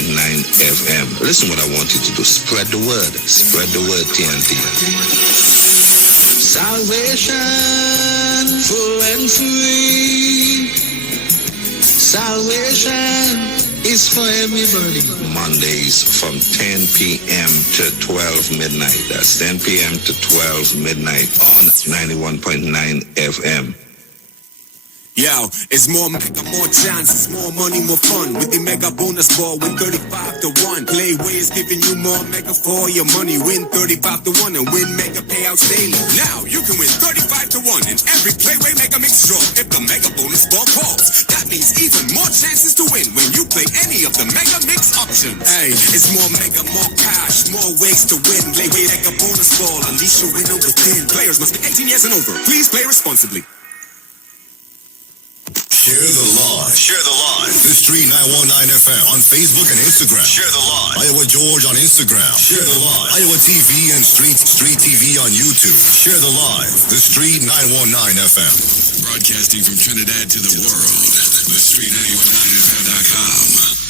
FM. Listen what I want you to do. Spread the word. Spread the word, TNT. Salvation, full and free. Salvation is for everybody. Mondays from 10 p.m. to 12 midnight. That's 10 p.m. to 12 midnight on 91.9 FM. Yo, it's more mega, more chances, more money, more fun. With the mega bonus ball, win 35 to 1. Playways giving you more mega for your money. Win 35 to 1 and win mega payouts daily. Now you can win 35 to 1 in every Playway Mega Mix draw if the mega bonus ball calls. That means even more chances to win when you play any of the mega mix options. Hey, it's more mega, more cash, more ways to win. Playway Mega Bonus Ball, unleash your winner within. Players must be 18 years and over. Please play responsibly. Share the live. Share the live. The Street 919 FM on Facebook and Instagram. Share the live. Iowa George on Instagram. Share the live. Iowa TV and Street TV on YouTube. Share the live. The Street 919 FM. Broadcasting from Trinidad to the world. The Street 919FM.com.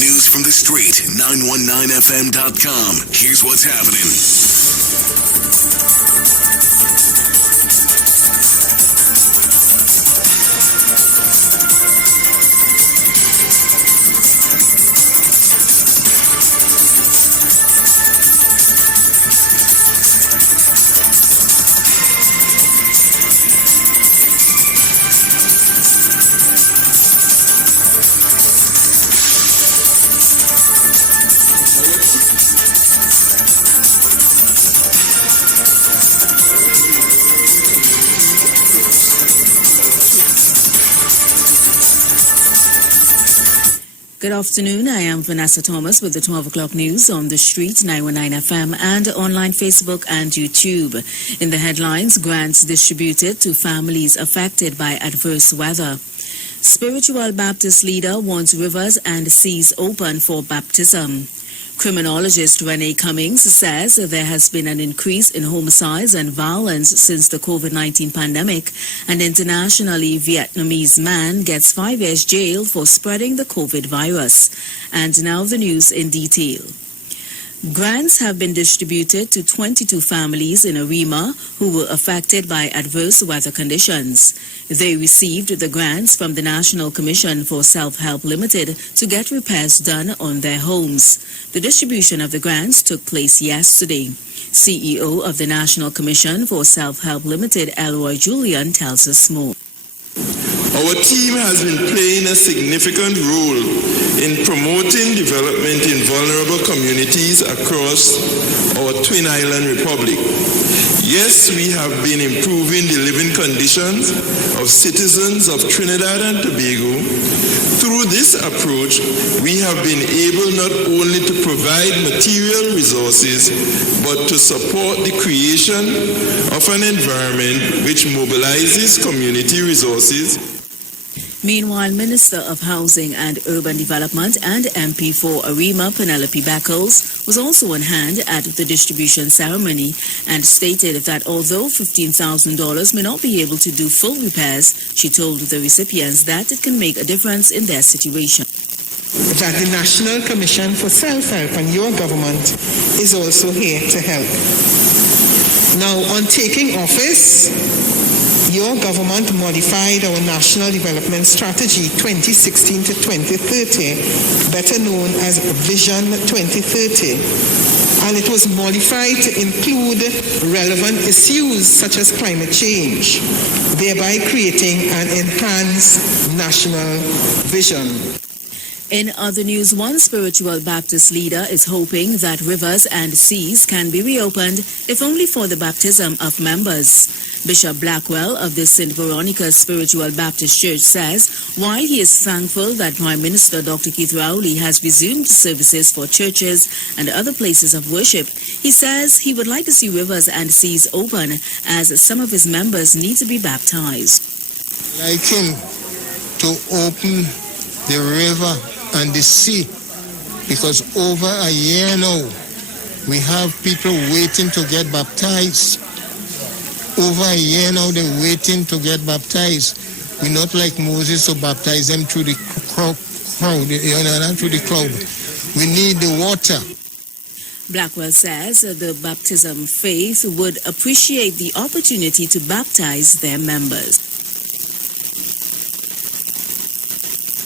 News from the street, 919FM.com. Here's what's happening. Good afternoon. I am Vanessa Thomas with the 12 o'clock news on the Street 919 FM and online Facebook and YouTube. In the headlines, grants distributed to families affected by adverse weather. Spiritual Baptist leader wants rivers and seas open for baptism. Criminologist Renee Cummings says there has been an increase in homicides and violence since the COVID-19 pandemic. An internationally Vietnamese man gets 5 years jail for spreading the COVID virus. And now the news in detail. Grants have been distributed to 22 families in Arima who were affected by adverse weather conditions. They received the grants from the National Commission for Self-Help Limited to get repairs done on their homes. The distribution of the grants took place yesterday. CEO of the National Commission for Self-Help Limited, Elroy Julian, tells us more. Our team has been playing a significant role in promoting development in vulnerable communities across our Twin Island Republic. Yes, we have been improving the living conditions of citizens of Trinidad and Tobago. Through this approach, we have been able not only to provide material resources, but to support the creation of an environment which mobilizes community resources. Meanwhile, Minister of Housing and Urban Development and MP for Arima, Penelope Beckles, was also on hand at the distribution ceremony and stated that although $15,000 may not be able to do full repairs, she told the recipients that it can make a difference in their situation. That the National Commission for Self-Help and your government is also here to help. Now, on taking office, your government modified our National Development Strategy 2016 to 2030, better known as Vision 2030. And it was modified to include relevant issues such as climate change, thereby creating an enhanced national vision. In other news, one spiritual Baptist leader is hoping that rivers and seas can be reopened, if only for the baptism of members. Bishop Blackwell of the St. Veronica's Spiritual Baptist Church says, while he is thankful that Prime Minister Dr. Keith Rowley has resumed services for churches and other places of worship, he says he would like to see rivers and seas open as some of his members need to be baptized. I'd like him to open the river and the sea, because over a year now we have people waiting to get baptized. over a year now they're waiting to get baptized. We're not like Moses to baptize them through the crowd, not through the cloud. We need the water. Blackwell says the baptism faith would appreciate the opportunity to baptize their members.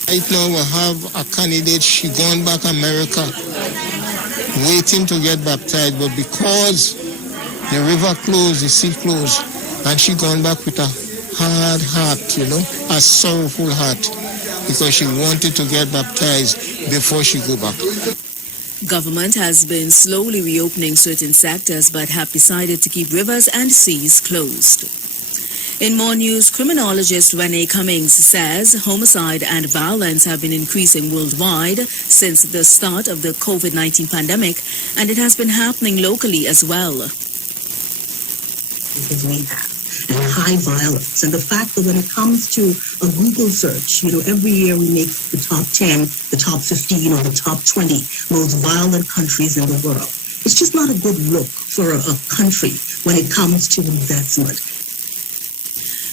Right now we have a candidate, she gone back America, waiting to get baptized, but because the river closed, the sea closed, and she gone back with a hard heart, a sorrowful heart, because she wanted to get baptized before she go back. Government has been slowly reopening certain sectors but have decided to keep rivers and seas closed. In more news, criminologist Renee Cummings says homicide and violence have been increasing worldwide since the start of the COVID-19 pandemic, and it has been happening locally as well. Because we have and high violence, and the fact that when it comes to a Google search, every year we make the top 10, the top 15, or the top 20 most violent countries in the world. It's just not a good look for a country when it comes to investment.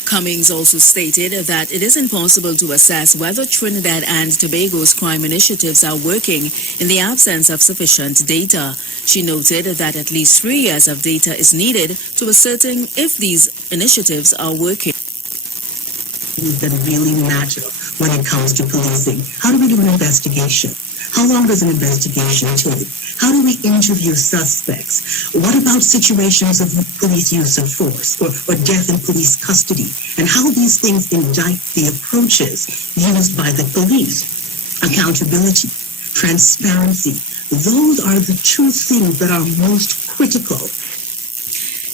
Cummings also stated that it is impossible to assess whether Trinidad and Tobago's crime initiatives are working in the absence of sufficient data. She noted that at least 3 years of data is needed to ascertain if these initiatives are working. That really matter when it comes to policing. How do we do an investigation? How long does an investigation take? How do we interview suspects? What about situations of police use of force or death in police custody? And how these things indict the approaches used by the police? Accountability, transparency, those are the two things that are most critical.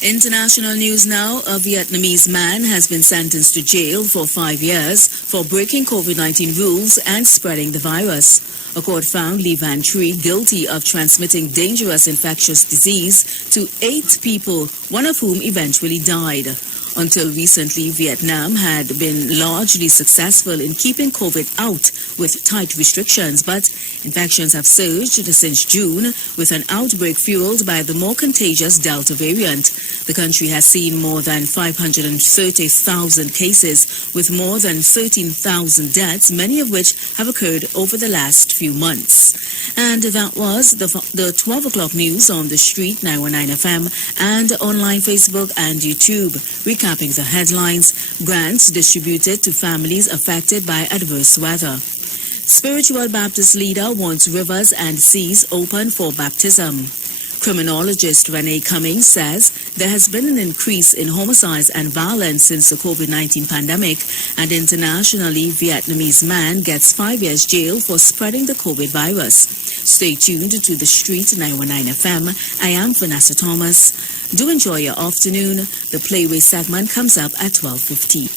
International news now. A Vietnamese man has been sentenced to jail for 5 years for breaking COVID-19 rules and spreading the virus. A court found Lee Van Tree guilty of transmitting dangerous infectious disease to 8 people, one of whom eventually died. Until recently, Vietnam had been largely successful in keeping COVID out with tight restrictions, but infections have surged since June with an outbreak fueled by the more contagious Delta variant. The country has seen more than 530,000 cases with more than 13,000 deaths, many of which have occurred over the last few months. And that was the 12 o'clock news on the street, 919 FM, and online Facebook and YouTube. Recapping the headlines, grants distributed to families affected by adverse weather. Spiritual Baptist leader wants rivers and seas open for baptism. Criminologist Renee Cummings says there has been an increase in homicides and violence since the COVID-19 pandemic, and internationally, Vietnamese man gets 5 years jail for spreading the COVID virus. Stay tuned to the Street 919 FM. I am Vanessa Thomas. Do enjoy your afternoon. The Playway segment comes up at 12:15.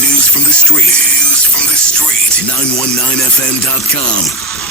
News from the street. 919fm.com.